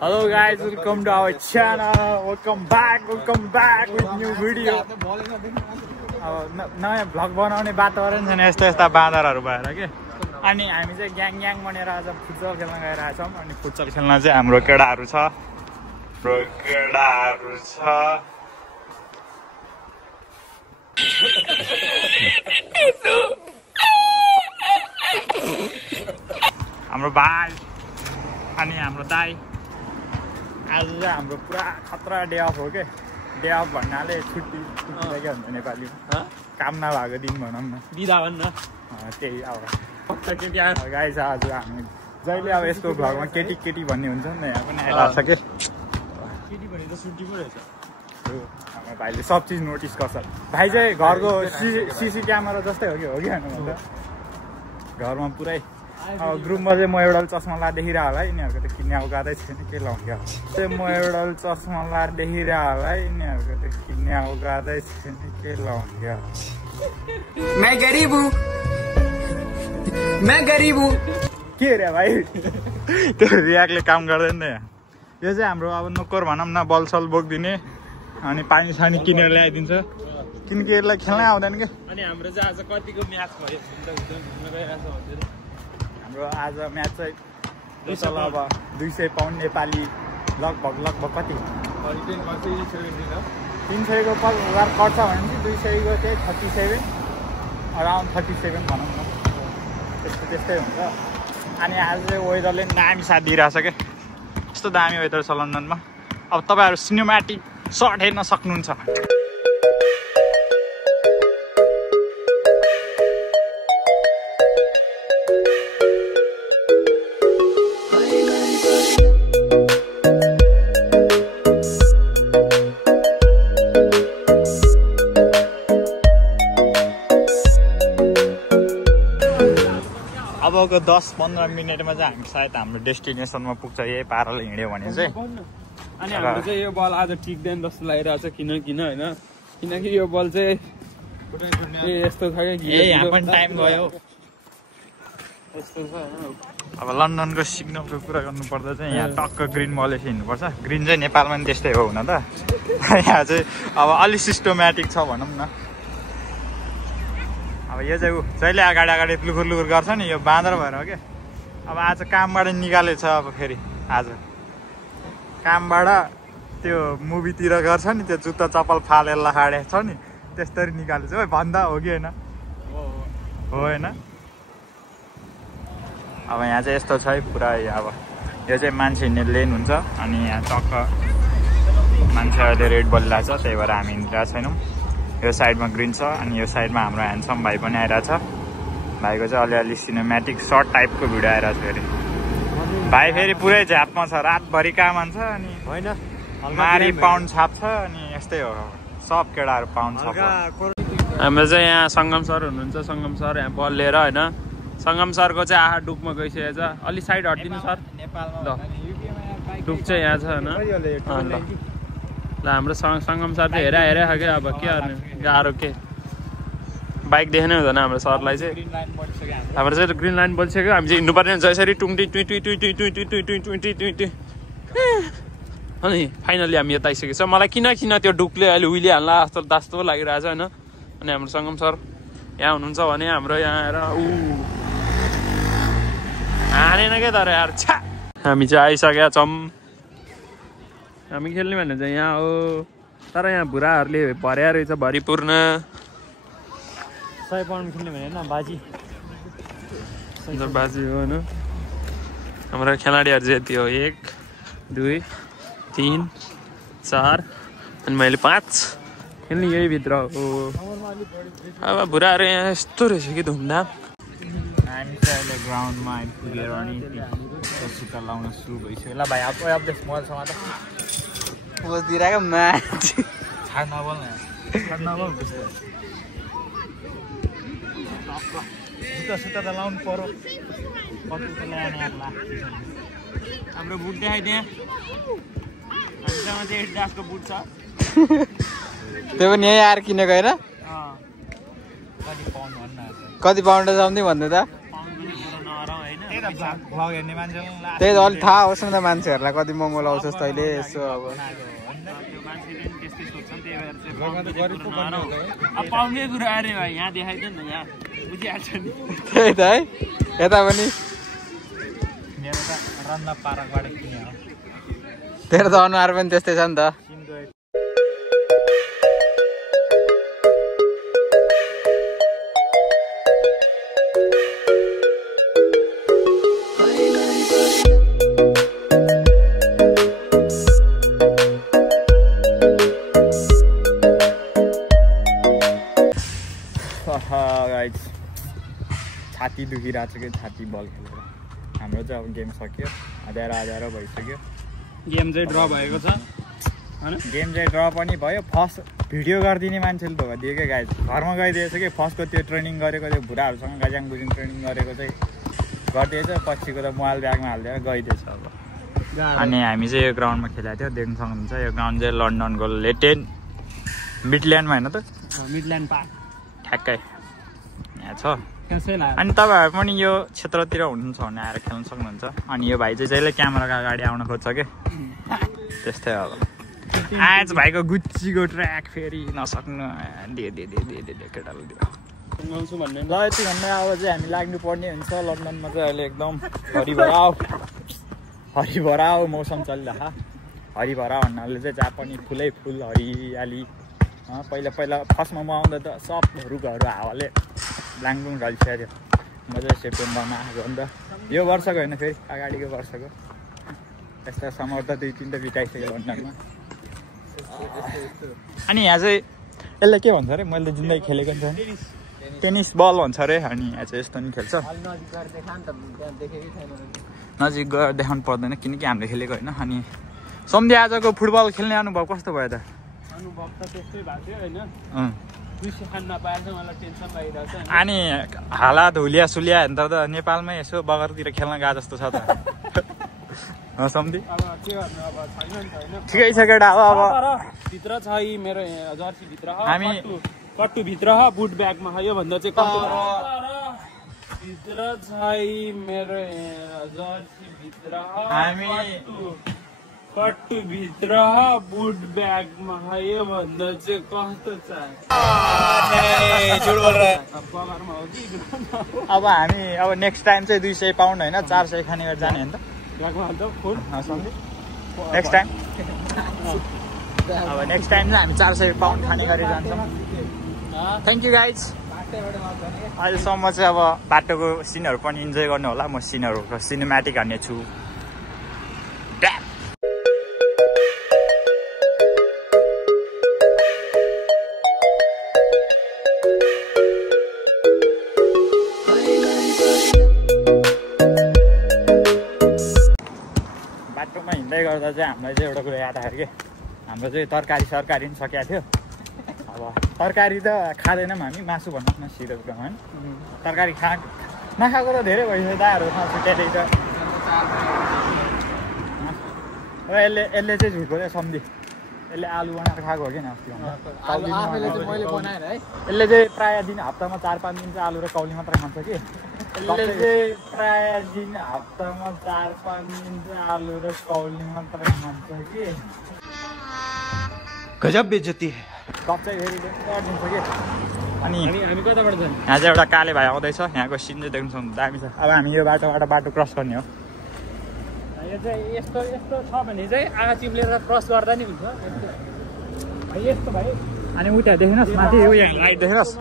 Hello guys, welcome to our channel. Welcome back with new video. अब नयाँ vlog बनाउने वातावरण छैन यस्तो यस्ता बाँदरहरू भएर के। अनि हामी चाहिँ ग्याङ बनेर आज फुटबल खेल्न गइरहेका छौँ। अनि फुटबल खेल्न चाहिँ हाम्रो केटाहरू छ। हाम्रो भाइ अनि हाम्रो दाइ। आज चाहिँ हाम्रो पुरा खतरा डे अफ हो के। डे अफ भन्नाले छुट्टी के भन्छ नेपालीमा, काम नभएको दिन भनौँ न, बिदा भन्न। त्यही अब गाइस आज हामी जहिले अब यस्तो भ्लगमा केटी भन्ने हुन्छ नि, यहाँ पनि आइरहेको छ के। केटी भने त छुट्टी पो रहेछ। हाम्रो भाइले सब चिज नोटिस गर्छ। भाइ चाहिँ घरको सिसी क्यामेरा जस्तै हो कि होइन भन्दा घरमा पुरै। अब ग्रुपमा चाहिँ म एउटा चस्मा लाएर देखिरह होला है, यिनीहरूको त किन्ने औकातै छैन के लाउँछ। म एउटा चस्मा लाएर देखिरह होला है, यिनीहरूको त किन्ने औकातै छैन के लाउँछ। मैं गरीब हूँ के रे भाइ त्यो रियाकले काम गर्दैन नि। यो चाहिँ हाम्रो अब नोकर भनौँ न, बलसल बोकिदिने अनि पानी सानी किनेर ल्याइदिन्छ, किनकि यसलाई खेल्नै आउँदैन क्या। अनि हाम्रो चाहिँ आज कतिको म्याच भयो हाम्रो आज म्याच चाहिँ टोटल अब 200 पाउन्ड नेपाली लगभग कति 300 को हजार पर्छ भने चाहिँ 200 को चाहिँ 37 अराउन्ड 37 भनौँ न, त्यस्तै हुन्छ। अनि आज चाहिँ वेदरले दामी साथ दिइरहेछ क्या। यस्तो दामी वेदर छ लन्डनमा। अब तपाईँहरू सिनेमेटिक सर्ट हेर्न सक्नुहुन्छ। अबको 10-15 मिनटमा चाहिँ हामी सायद हाम्रो डेस्टिनेसनमा पुग्छ। यही पाराले हिँड्यो भने चाहिँ। अनि हाम्रो चाहिँ यो बल आज टिक्दैन जस्तो लागिरहेको छ, किन होइन, किनकि यो बल चाहिँ यस्तो छ कि यहाँ पनि टाइम गयो। यस्तो छ। अब लन्डनको सिग्नलको कुरा गर्नुपर्दा चाहिँ यहाँ टक्क ग्रिन बलले हिँड्नुपर्छ। ग्रिन चाहिँ नेपालमा पनि त्यस्तै हो हुन त। यहाँ चाहिँ अब अलि सिस्टमेटिक छ भनौँ न। अब यो चाहिँ जहिले अगाडि लुखुर गर्छ नि, यो बाँदर भएर हो क्या। अब आज कामबाट निकालेछ। अब फेरि आज कामबाट त्यो मुभीतिर गर्छ नि, त्यो जुत्ता चप्पल फालेर लखाडे छ नि, त्यस्तरी निकालेछ। भन्दा हो कि होइन? हो होइन? अब यहाँ चाहिँ यस्तो छ है पुरा। अब यो चाहिँ मान्छे हिँड्ने लेन हुन्छ। अनि यहाँ टक्क मान्छे अहिले रेड बलिरहेछ, त्यही भएर हामी हिँडिरहेको छैनौँ। यो साइडमा ग्रिन छ अनि यो साइडमा हाम्रो ह्यान्डसम भाइ पनि आइरहेछ। भाइको चाहिँ अलिअलि सिनेमेटिक सर्ट टाइपको भिडियो आइरहेछ। फेरि भाइ फेरि पुरै झ्यापमा छ, रातभरि काम हुन्छ अनि होइन मारी पाउन्ड छाप्छ अनि यस्तै हो। सब केटाहरू पाउन्ड छ। हाम्रो चाहिँ यहाँ सङ्गम सर हुनुहुन्छ। सङ्गम सर यहाँ बल लिएर होइन, सङ्गम सरको चाहिँ आहा डुकमा गइसकेको छ। अलि साइड हटिदिनु सर। ल डुक चाहिँ यहाँ छ होइन। ल हाम्रो सङ्गम सर चाहिँ हेरे छ क्या। अब के गर्ने, गाह्रो के, बाइक देख्नै हुँदैन हाम्रो सरलाई चाहिँ। हाम्रो चाहिँ ग्रिन लाइन बलिसक्यो, हामी चाहिँ हिँड्नुपर्ने हुन्छ यसरी टुङ्टी टुइटी। अनि फाइनली हामी यता आइसकेको छ। मलाई किन त्यो डुकले अहिले उहिले हाल्ला जस्तो लागिरहेछ होइन। अनि हाम्रो सङ्गम सर यहाँ हुनुहुन्छ भने हाम्रो यहाँ आएर हानेन क्या तर यार छा। हामी चाहिँ आइसकेका छौँ। हामी खेल्ने भने चाहिँ यहाँ हो, तर यहाँ भुराहरूले भर्या रहेछ भरिपूर्ण। 100 पाउन्ड खेल्ने भने होइन बाजी हो होइन। हाम्रो खेलाडीहरू चाहिँ यति हो, 1 2 3 4 अनि मैले 5 खेल्ने यही भित्र हो। अब भुराहरू यहाँ यस्तो रहेछ कि धुमधाम। हामी चाहिँ अहिले ग्राउन्डमा आइपुगेर अनि सुक्का लाउन सुरु भइसक्यो। ल भाइ अब मोबाइलसँग त पोज दिइरहेको मान्छे छाड नबोल त्यस्तो। जुत्ता त लाउनु पर्यो। कतिको ल्याएन हाम्रो बुट देखाइदिएँ। हामीसँग चाहिँ एडिडासको बुट छ। त्यो पनि यही आएर किनेको होइन? कति पाउन्ड भन्नु कति पाउन्ड आउँदै भन्नु त? पाउन्ड पनि पुरो नहराउ होइन। भ्लग हेर्ने मान्छेलाई त्यही त अलिक थाहा होस् न त मान्छेहरूलाई कति मोमो लाउँछस् तैँले यसो अब पाउँदै कुरा अरे भाइ यहाँ देखाइदियो नि यहाँ बुझिहाल्छ नि त्यही त है यता पनि मेरो त रन्ना पार्कबाट किने हो तेरो त अनुहार पनि त्यस्तै छ नि त छाती दुखिरहेको छ कि छाती बल खेलेर हाम्रो चाहिँ अब गेम सक्यो आधा भइसक्यो गेम चाहिँ ड्र भएको छ हैन गेम चाहिँ ड्र पनि भयो फर्स्ट भिडियो गरिदिने मान्छेले धोका दियो क्या गाइज घरमा गइदिएछ कि फर्स्टको त्यो ट्रेनिङ गरेको त्यो भुराहरूसँग गाजाङ बुझिङ ट्रेनिङ गरेको चाहिँ गरिदिएछ पछिको त मोबाइल ब्यागमा हालिदिएर गइदिएछ अब अनि हामी चाहिँ यो ग्राउन्डमा खेलेको थियो देख्न सक्नुहुन्छ यो ग्राउन्ड चाहिँ लन्डनको लेटेन मिडल्यान्डमा होइन त मिडल्यान्ड पार्क ठ्याक्कै यहाँ छ कसैलाई अनि तपाईँहरू पनि यो क्षेत्रतिर हुनुहुन्छ भने आएर खेल्न सक्नुहुन्छ अनि यो भाइ चाहिँ जहिले क्यामेराको अगाडि आउन खोज्छ कि त्यस्तै अब आज भाइको गुच्चीको ट्र्याक फेरि नसक्नु दे केटाले दियो गाउँछु भन्ने ल यति भन्दा अब चाहिँ हामी लाग्नुपर्ने हुन्छ लन्डनमा चाहिँ अहिले एकदम हरिभराउ मौसम चलिरहेको हरिभरा भन्नाले चाहिँ जहाँ पनि फुलै फुल हरियाली पहिला फर्स्टमा म आउँदा त सब रुखहरू हावाले ब्लाङबुङ ढल्सिएको थियो म चाहिँ सेप्टेम्बरमा आएको नि त यो वर्षको होइन फेरि अगाडिको वर्षको यस्ता समर त 2-3 त बिताइसक्यो लन्डनमा अनि यहाँ चाहिँ यसलाई के भन्छ अरे मैले जिन्दगी खेलेको नि त टेनिस बल भन्छ अरे अनि यहाँ चाहिँ यस्तो नि खेल्छ नजिक गएर देखाउनु पर्दैन किनकि हामीले खेलेको होइन अनि सम्झे आजको फुटबल खेल्ने अनुभव कस्तो भयो त अनुभव त त्यस्तै भएको थियो हैन खुसी खान नपाएर चाहिँ मलाई टेन्सन लागिरहेको छ अनि हालात हुलिया सुलिया हेर्नु त नेपालमै यसो बगरतिर खेल्न गए जस्तो छ त सम्झी अब के गर्नु अब छैन नि त हैन ठिकै छ केटा अब भित्र छ है मेरो जर्सी भित्र हामी कट्टु भित्र बुट ब्यागमा यो भन्दा चाहिँ भित्र छ मेरो जर्सी भित्र हामी कट्टु भित्र बुट ब्यागमा यो भन्दा चाहिँ कस्तो छ पगरमा हो कि अब हामी अब नेक्स्ट टाइम चाहिँ 200 पाउन्ड होइन 400 खाने गरी जाने होइन त ब्यागमा हाल्दा फुल सम्झी नेक्स्ट टाइम अब नेक्स्ट टाइम चाहिँ हामी 400 पाउन्ड खाने गरी जान्छौँ थ्याङ्क यू गाइज अहिलेसम्म चाहिँ अब बाटोको सिनहरू पनि इन्जोय गर्नु होला म सिनहरूको सिनेमेटिक हान्ने छु बाटोमा हिँड्दै गर्दा चाहिँ हामीलाई चाहिँ एउटा कुरा याद आयो कि हाम्रो चाहिँ तरकारी सरकारी पनि सकिएको थियो अब तरकारी त खाँदैनौँ हामी मासु भन्नुहोस् न सिरियस ग्राम होइन तरकारी नखाएको त धेरै भइसक्यो दाहरू खान्छ त्यहाँदेखि त यसले चाहिँ झुट बोल्यो सम्झी यसले आलु बनाएर खाएको हो कि अस्ति यसले चाहिँ प्रायः दिन हप्तामा 4-5 दिन चाहिँ आलु र कौली मात्र खान्छ कि यसले चाहिँ प्रायः दिन हप्तामा 4-5 दिन चाहिँ आलु र कौली मात्र खान्छ कि गजब बेइज्जती है कच्चै फेरि गरिदिन्छ कि अनि हामी कताबाट जाने यहाँ चाहिँ एउटा काले भाइ आउँदैछ यहाँको सिन चाहिँ देख्नु सक्नुहुन्छ दामी छ अब हामी यो बाटोबाट बाटो क्रस गर्ने हो यो चाहिँ यस्तो छ भने चाहिँ आगा चिप्लेर क्रस गर्दा नि हुन्छ यस्तो भाइ अनि उता देख्नुहोस् माथि उयो लाइट देख्नुहोस्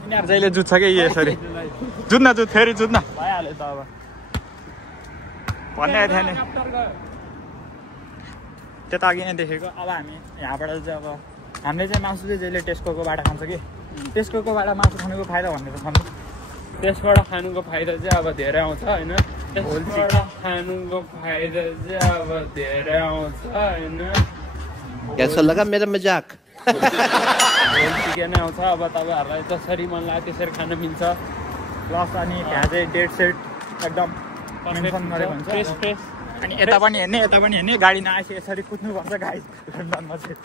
यिनीहरू जहिले जुत्छ कि यसरी जुत्न फेरि जुत्न भइहाल्यो त अब भन्ने थियो नि त्यता अघि नै देखेको अब हामी यहाँबाट चाहिँ अब हामीले चाहिँ मासु चाहिँ जहिले टेस्कोबाट खान्छ कि टेस्कोबाट मासु खानुको फाइदा भन्ने छ त्यसबाट खानुको फाइदा चाहिँ अब धेरै आउँछ होइन त्यसबाट खानुको फाइदा चाहिँ अब धेरै आउँछ होइन कैसा लगा मेरा मजाक चिकन आउँछ अब तपाईँहरूलाई जसरी मन लाग्यो त्यसरी खान मिल्छ प्लस अनि त्यहाँ चाहिँ डेट सेट एकदम मेन्सन गरेको हुन्छ अनि यता पनि हेर्ने गाडी नआएपछि यसरी कुद्नुपर्छ गाडी लन्डनमा चाहिँ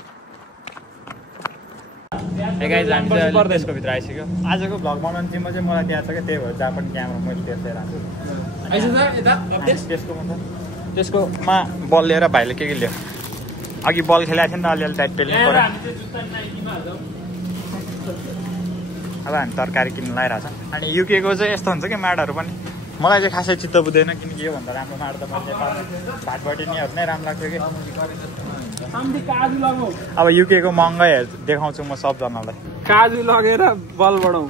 गाइज हामी चाहिँ त्यसको भित्र आइसक्यो आजको भ्लग बनाउनु चाहिँ चाहिँ मलाई त्यहाँ छ क्या त्यही भएर जहाँ पनि क्यामेरा मैले त्यसै राख्छु त्यसकोमा बल लिएर भाइले के लियो अघि बल खेलाएको थियो नि त अलिअलि टाइट पेल्नु पऱ्यो अब हामी तरकारी किन्नु लगाइरहेको छ अनि युकेको चाहिँ यस्तो हुन्छ कि माडहरू पनि मलाई चाहिँ खासै चित्त बुझ्दैन किनकि योभन्दा राम्रो माड त मैले नेपालमा भाटबटिनीहरू नै राम्रो लाग्थ्यो कि अब युकेको महँगाई देखाउँछु म सबजनालाई काजु लगेर बल बढाउँ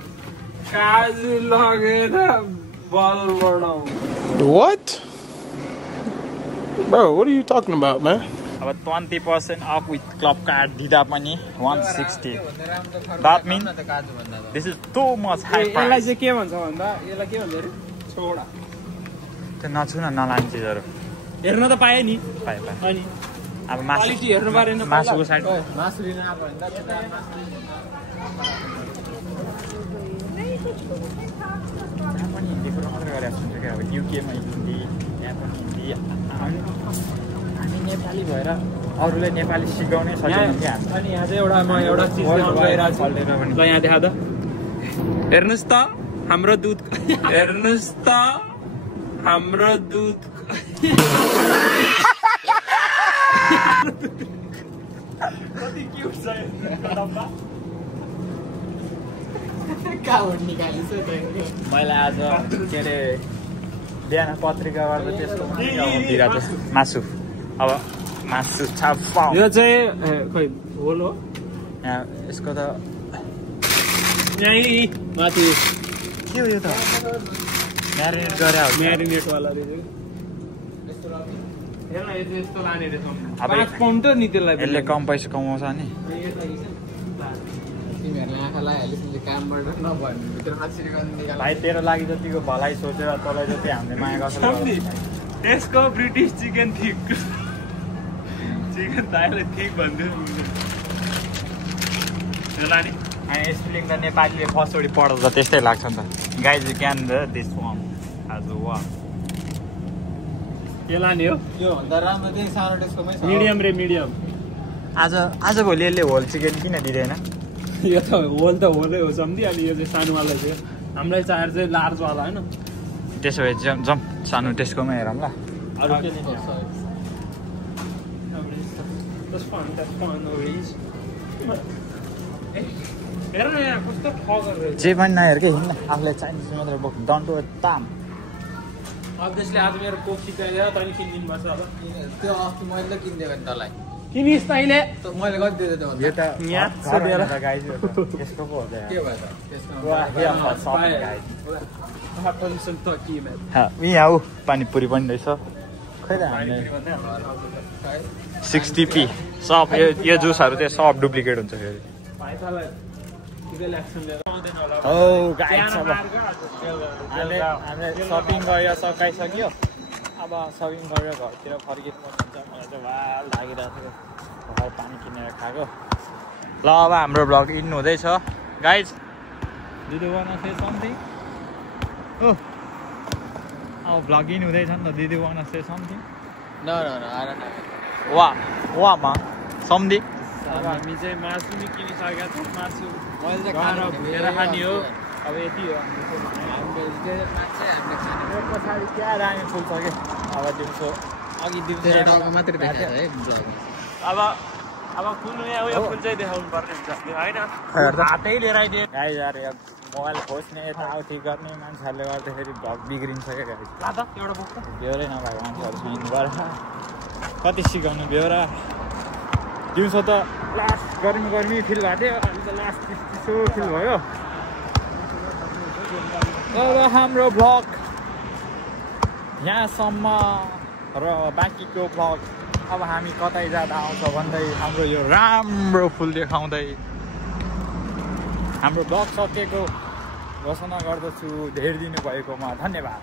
What? Bro, what are you talking about, man? अब 20% अफ विथ क्लब कार्ड दिँदा पनि 160 that mean this is too much high यसलाई चाहिँ के भन्छ भन्दा यसलाई के भन्छ अरे छोडा त्यो नछु न नलाने चिजहरू हेर्न त पाए नि पाए अनि अब मासु क्वालिटी हेर्नु परेन मासुको साइड मासु लिन आएको भन्दा यहाँ पनि हिन्दी कुरो मात्रै गरेको हुन्छ क्या अब युकेमा हिन्दी यहाँ पनि हिन्दी हामी नेपाली भएर अरूले नेपाली सिकाउनै सकेनौँ क्या अनि यहाँ चाहिँ एउटा म एउटा चिज देखाउन गइरहेको छु ल यहाँ देखा त हेर्नुहोस् त हाम्रो दुध हेर्नुहोस् त हाम्रो दुध कति क्युट छ मैले आज के अरे बिहान पत्रिका गर्दा त्यसको दिइरहेको थियो मासु अब मासु छाप यो चाहिँ खोइ होल हो यहाँ यसको त यहीँ माथि के हो यो त म्यारिनेट गरे हो म्यारिनेटवाला हेर्न यो चाहिँ यस्तो लाने रहेछ अब 5 पाउन्ड त नि त्यसलाई यसले कम पैसा कमाउँछ नि तिमीहरूले आँखा लगाइहाल्यो कामबाट नभयो भित्रमा सिरिकन भाइ तेरो लागि जतिको भलाइ सोचेर तँलाई जति हामीले माया गर्छ त्यसको ब्रिटिस चिकन थिक चिकन थाले थिक भन्थ्यो यो लाने अनि स्पेलिङ त नेपालीले फर्स्टचोटि पढ्दा त त्यस्तै लाग्छ नि त guys can the this one आज वा के लाने हो यो भन्दा राम्रो चाहिँ सानो टेस्कोमै छ मिडियम रे मिडियम आज भोलि यसले होल चिकन किन दिँदैन यो त होल त होलै हो सम्झि अनि यो चाहिँ सानोवाला चाहिँ हामीलाई चाहिएर चाहिँ लार्जवाला होइन त्यसो भए जम सानो टेस्कोमा हेरौँ ल अरू के लिने हेर न यहाँ कस्तो ठगर रहेछ जे पनि नहेर कि हिँड्न आफूलाई चाइनिज मात्रै बोक डन्टो ताम अभियसली आज मेरो कोक सिकाइदिएर तैँले किनिदिनु पर्छ अब त्यो अस्ति मैले त किनिदिएको नि तँलाई किनिस् तैँले मैले कति दिएको त्यो यो त यहाँ छोडेर गाइज यसको पो हो के भयो त त्यसमा यहाँ ऊ पानीपुरी पनि रहेछ खै त हामीले 60p सब यो जुसहरू चाहिँ सब डुप्लिकेट हुन्छ फेरि हामीले सपिङ गरेर सकाइसक्यो अब सपिङ गरेर घरतिर फर्किनु पर्ने हुन्छ मलाई चाहिँ वाल लागिरहेको थियो भर्खर पानी किनेर खाएको ल अब हाम्रो भ्लग इन हुँदैछ गाइज दिदी वान से समथिङ ओ अब भ्लग इन हुँदैछ नि त दिदी वान से समथिङ वामा समथिङ अब हामी चाहिँ मासु नि किनिसकेका छौँ मासु मैले त घर भुटेर खाने हो अब यति हो पछाडि क्या दामी फुल छ कि अब दिउँसो अघि दिउँसो मात्रै देखाएको है अब फुल उयो फुल चाहिँ देखाउनु पर्ने हुन्छ होइन हातै लिएर आइदिए गाइज यार मोबाइल खोज्ने यताउति गर्ने मान्छेहरूले गर्दाखेरि भ्लग बिग्रिन्छ क्या गाइज ला त एउटा बोक्छ बेहोरै नभएको मान्छेहरू हिँड्नु गरेर कति सिकाउनु बेहोरा दिउँसो त लास्ट गर्मी फिल भएको थियो अहिले त लास्ट चिसो फिल भयो अब हाम्रो भ्लग यहाँसम्म र बाँकीको भ्लग अब हामी कतै जाँदा आउँछ भन्दै हाम्रो यो राम्रो फुल देखाउँदै हाम्रो भ्लग सकिएको घोषणा गर्दछु धेर दिनुभएकोमा धन्यवाद।